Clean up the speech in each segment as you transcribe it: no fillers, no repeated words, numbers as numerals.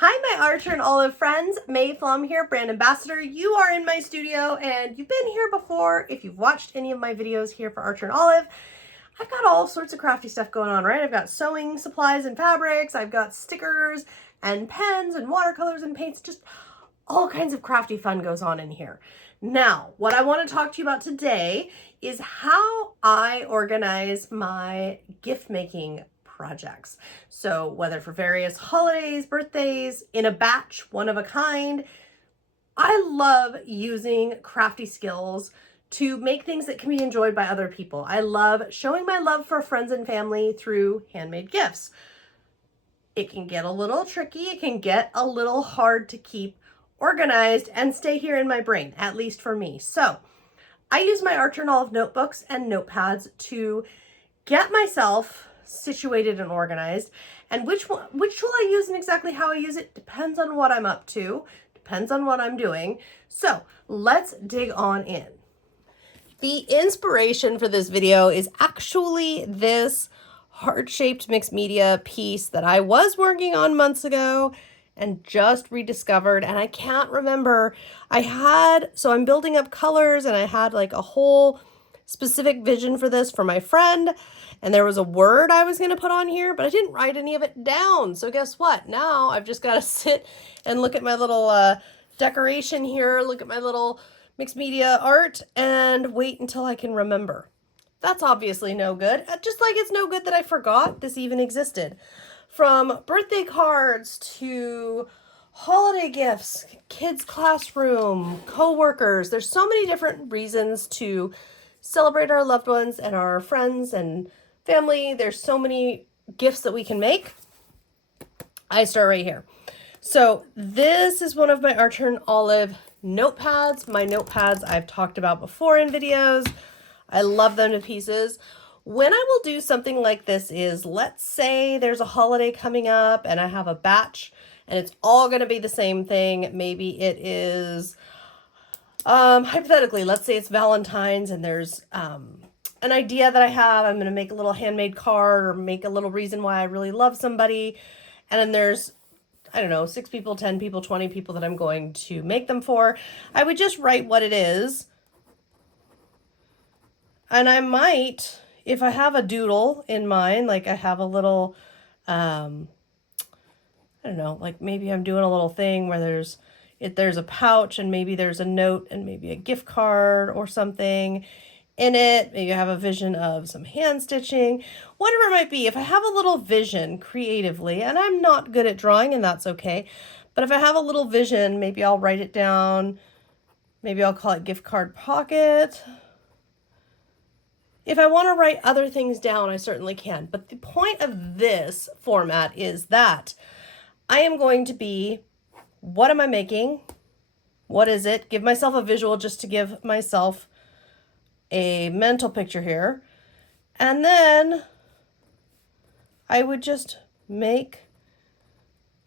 Hi, my Archer and Olive friends. May Flum here, brand ambassador. You are in my studio and you've been here before. If you've watched any of my videos here for Archer and Olive, I've got all sorts of crafty stuff going on, right? I've got sewing supplies and fabrics. I've got stickers and pens and watercolors and paints. Just all kinds of crafty fun goes on in here. Now, what I want to talk to you about today is how I organize my gift making projects. So whether for various holidays, birthdays, in a batch, one of a kind, I love using crafty skills to make things that can be enjoyed by other people. I love showing my love for friends and family through handmade gifts. It can get a little tricky. It can get a little hard to keep organized and stay here in my brain, at least for me. So I use my Archer and Olive notebooks and notepads to get myself situated and organized. And which tool I use and exactly how I use it depends on what I'm up to, depends on what I'm doing. So let's dig on in. The inspiration for this video is actually this heart-shaped mixed media piece that I was working on months ago and just rediscovered, and I can't remember. So I'm building up colors and I had like a whole specific vision for this for my friend, and there was a word I was going to put on here, but I didn't write any of it down. So guess what? Now I've just got to sit and look at my little decoration here, look at my little mixed media art, and wait until I can remember. That's obviously no good. Just like it's no good that I forgot this even existed. From birthday cards to holiday gifts, kids' classroom, co-workers. There's so many different reasons to celebrate our loved ones and our friends and family. There's so many gifts that we can make. I start right here. So this is one of my Archer and Olive notepads. My notepads I've talked about before in videos. I love them to pieces. When I will do something like this is, let's say there's a holiday coming up and I have a batch and it's all going to be the same thing. Maybe it is, hypothetically, let's say it's Valentine's and there's an idea that I have. I'm going to make a little handmade card or make a little reason why I really love somebody. And then there's, I don't know, 6 people, 10 people, 20 people that I'm going to make them for. I would just write what it is. And I might, if I have a doodle in mind, like I have a little, I don't know, like maybe I'm doing a little thing where there's a pouch and maybe there's a note and maybe a gift card or something in it. Maybe I have a vision of some hand stitching, whatever it might be. If I have a little vision creatively, and I'm not good at drawing and that's okay, but if I have a little vision, maybe I'll write it down. Maybe I'll call it gift card pocket. If I want to write other things down, I certainly can. But the point of this format is that I am going to be, what am I making? What is it? Give myself a visual just to give myself a mental picture here. And then I would just make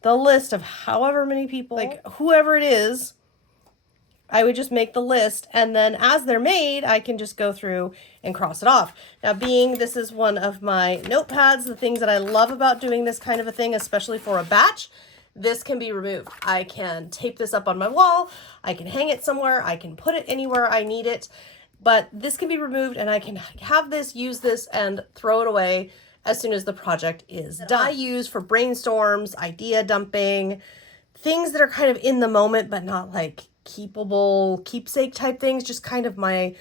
the list of however many people, like whoever it is, I would just make the list, and then as they're made, I can just go through and cross it off. Now, being this is one of my notepads, the things that I love about doing this kind of a thing, especially for a batch, this can be removed. I can tape this up on my wall, I can hang it somewhere, I can put it anywhere I need it, but this can be removed and I can have this, use this, and throw it away as soon as the project is done. I use for brainstorms, idea dumping, things that are kind of in the moment, but not like keepable, keepsake type things, just kind of my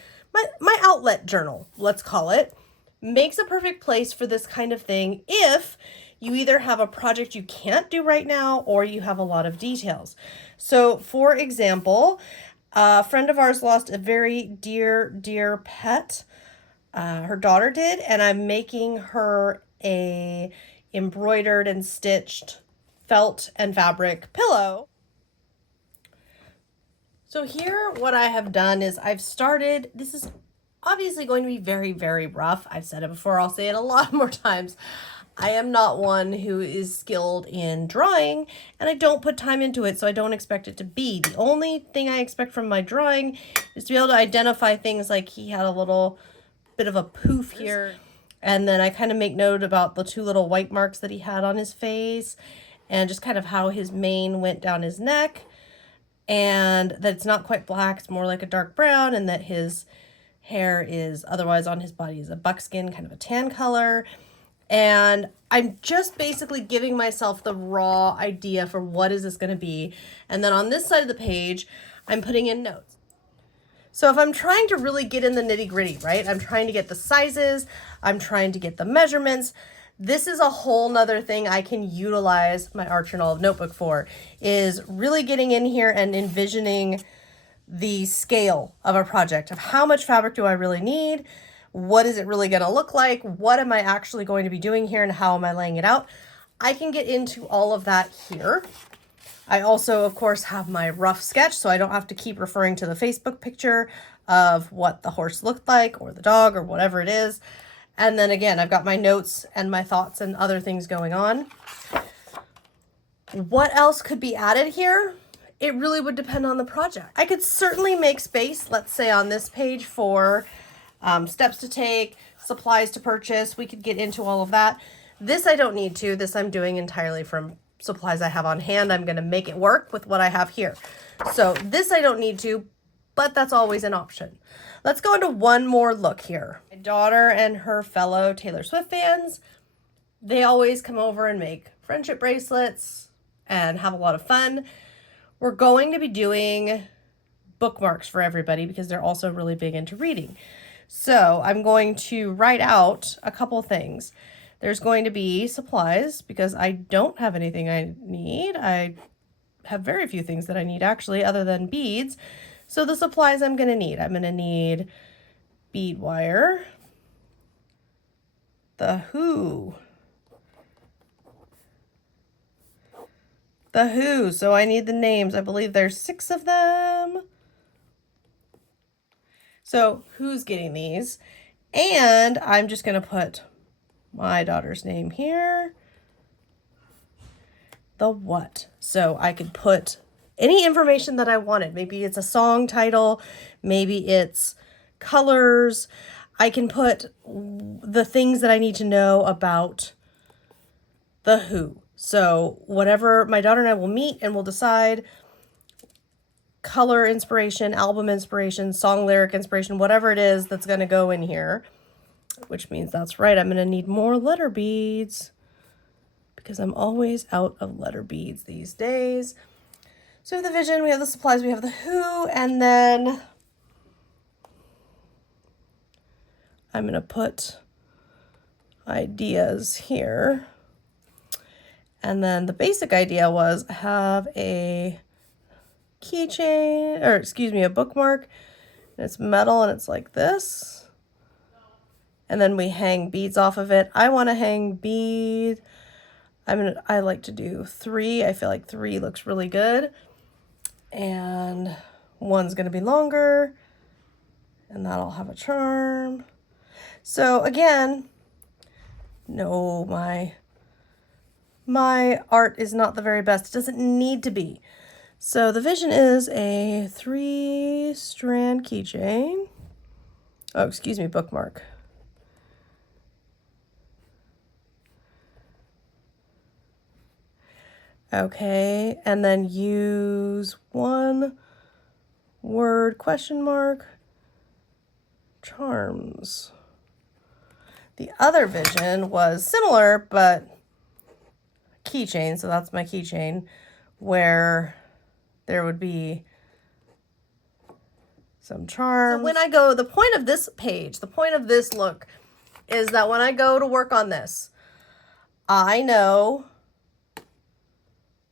outlet journal, let's call it. Makes a perfect place for this kind of thing if you either have a project you can't do right now or you have a lot of details. So for example, a friend of ours lost a very dear pet. Her daughter did, and I'm making her a embroidered and stitched felt and fabric pillow. So here what I have done is I've started, this is obviously going to be very, very rough. I've said it before, I'll say it a lot more times. I am not one who is skilled in drawing and I don't put time into it, so I don't expect it to be. The only thing I expect from my drawing is to be able to identify things like he had a little bit of a poof here. And then I kind of make note about the 2 little white marks that he had on his face. and just kind of how his mane went down his neck, and that it's not quite black, it's more like a dark brown, and that his hair is otherwise on his body is a buckskin, kind of a tan color. And I'm just basically giving myself the raw idea for what is this going to be. And then on this side of the page, I'm putting in notes. So if I'm trying to really get in the nitty gritty, right? I'm trying to get the sizes, I'm trying to get the measurements. This is a whole nother thing I can utilize my Archer and Olive notebook for, is really getting in here and envisioning the scale of a project, of how much fabric do I really need? What is it really going to look like? What am I actually going to be doing here, and how am I laying it out? I can get into all of that here. I also, of course, have my rough sketch, so I don't have to keep referring to the Facebook picture of what the horse looked like, or the dog, or whatever it is. And then again, I've got my notes and my thoughts and other things going on. What else could be added here? It really would depend on the project. I could certainly make space, let's say on this page, for steps to take, supplies to purchase. We could get into all of that. This I don't need to. This I'm doing entirely from supplies I have on hand. I'm going to make it work with what I have here. So this I don't need to, but that's always an option. Let's go into one more look here. My daughter and her fellow Taylor Swift fans, they always come over and make friendship bracelets and have a lot of fun. We're going to be doing bookmarks for everybody because they're also really big into reading. So I'm going to write out a couple things. There's going to be supplies because I don't have anything I need. I have very few things that I need actually, other than beads. So the supplies I'm going to need bead wire, the Who. So I need the names. I believe there's 6 of them. So who's getting these? And I'm just going to put my daughter's name here. The what? So I could put any information that I wanted. Maybe it's a song title. Maybe it's colors. I can put the things that I need to know about the Who. So whatever, my daughter and I will meet and we'll decide color inspiration, album inspiration, song lyric inspiration, whatever it is that's going to go in here, which means that's right, I'm going to need more letter beads because I'm always out of letter beads these days. So we have the vision, we have the supplies, we have the Who, and then I'm going to put ideas here. And then the basic idea was have a keychain, or excuse me, a bookmark, and it's metal and it's like this. And then we hang beads off of it. I want to hang bead. I like to do 3. I feel like 3 looks really good. And one's going to be longer, and that'll have a charm. So again, no, my art is not the very best. It doesn't need to be. So the vision is a 3-strand keychain. Oh, excuse me, bookmark. Okay, and then use 1 word question mark, charms. The other vision was similar, but keychain, so that's my keychain, where there would be some charms. So when I go, the point of this page, the point of this look is that when I go to work on this, I know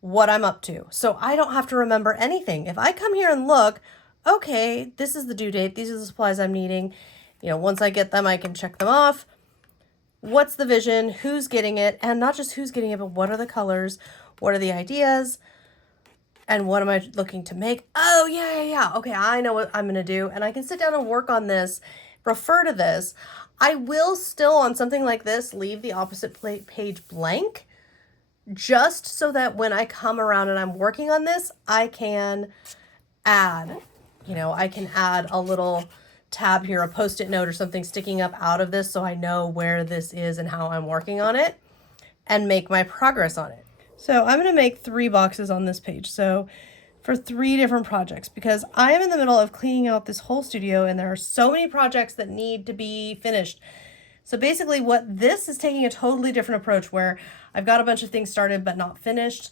what I'm up to. So I don't have to remember anything. If I come here and look, okay, this is the due date, these are the supplies I'm needing. You know, once I get them, I can check them off. What's the vision? Who's getting it? And not just who's getting it, but what are the colors? What are the ideas? And what am I looking to make? Oh, yeah. Okay, I know what I'm going to do. And I can sit down and work on this, refer to this. I will still, on something like this, leave the opposite page blank, just so that when I come around and I'm working on this, I can add, I can add a little tab here, a post-it note or something sticking up out of this so I know where this is and how I'm working on it and make my progress on it. So I'm going to make 3 boxes on this page. So for 3 different projects, because I am in the middle of cleaning out this whole studio and there are so many projects that need to be finished. So basically what this is taking a totally different approach where I've got a bunch of things started but not finished.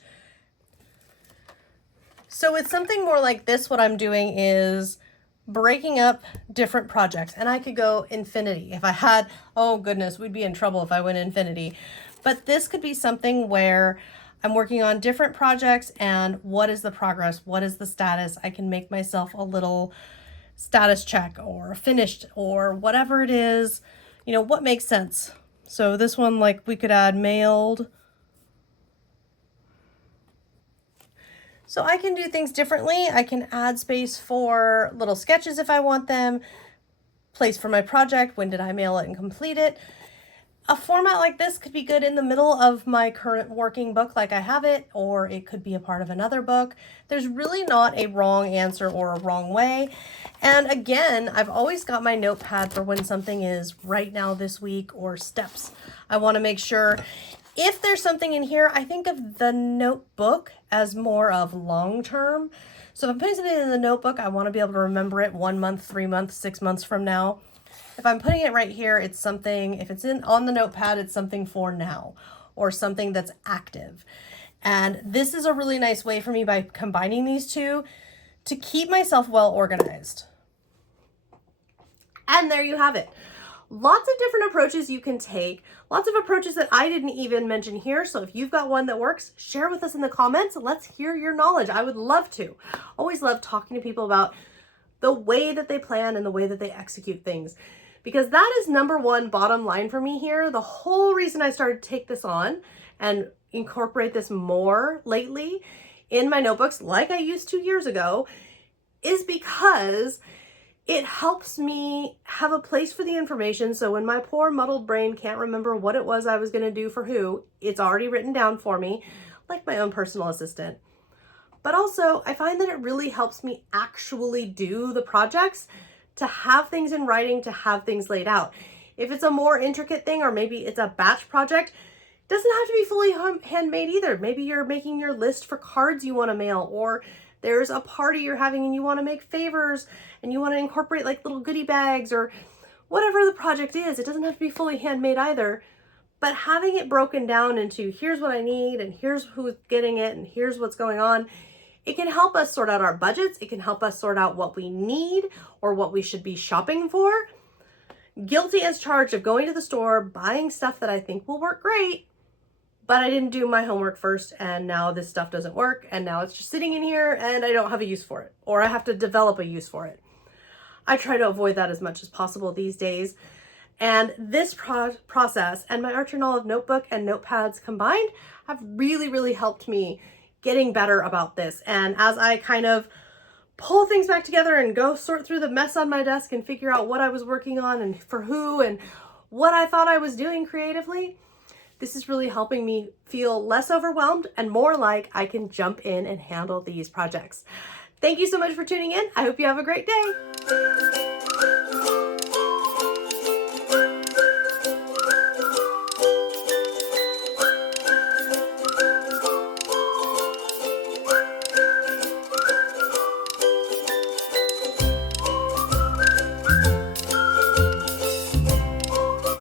So it's something more like this. What I'm doing is breaking up different projects, and I could go infinity. If I had, oh goodness, we'd be in trouble if I went infinity. But this could be something where I'm working on different projects and what is the progress? What is the status? I can make myself a little status check or finished or whatever it is, you know, what makes sense. So this one, like we could add mailed. So I can do things differently. I can add space for little sketches if I want them, place for my project, when did I mail it and complete it. A format like this could be good in the middle of my current working book like I have it, or it could be a part of another book. There's really not a wrong answer or a wrong way. And again, I've always got my notepad for when something is right now this week or steps. I want to make sure if there's something in here, I think of the notebook as more of long-term. So if I'm putting something in the notebook, I want to be able to remember it 1 month, 3 months, 6 months from now. If I'm putting it right here, it's something, if it's on the notepad, it's something for now or something that's active. And this is a really nice way for me by combining these two to keep myself well organized. And there you have it. Lots of different approaches you can take, lots of approaches that I didn't even mention here. So if you've got one that works, share with us in the comments. Let's hear your knowledge. I would love to. Always love talking to people about the way that they plan and the way that they execute things, because that is number one bottom line for me here. The whole reason I started to take this on and incorporate this more lately in my notebooks like I used 2 years ago is because it helps me have a place for the information. So when my poor muddled brain can't remember what it was I was going to do for who, it's already written down for me, like my own personal assistant. But also, I find that it really helps me actually do the projects, to have things in writing, to have things laid out. If it's a more intricate thing, or maybe it's a batch project, it doesn't have to be fully handmade either. Maybe you're making your list for cards you want to mail, or there's a party you're having and you want to make favors and you want to incorporate like little goodie bags or whatever the project is. It doesn't have to be fully handmade either, but having it broken down into here's what I need and here's who's getting it and here's what's going on, it can help us sort out our budgets. It can help us sort out what we need or what we should be shopping for. Guilty as charged of going to the store, buying stuff that I think will work great, but I didn't do my homework first, and now this stuff doesn't work, and now it's just sitting in here and I don't have a use for it, or I have to develop a use for it. I try to avoid that as much as possible these days. And this process and my Archer and Olive notebook and notepads combined have really, really helped me getting better about this. And as I kind of pull things back together and go sort through the mess on my desk and figure out what I was working on and for who and what I thought I was doing creatively, this is really helping me feel less overwhelmed and more like I can jump in and handle these projects. Thank you so much for tuning in. I hope you have a great day.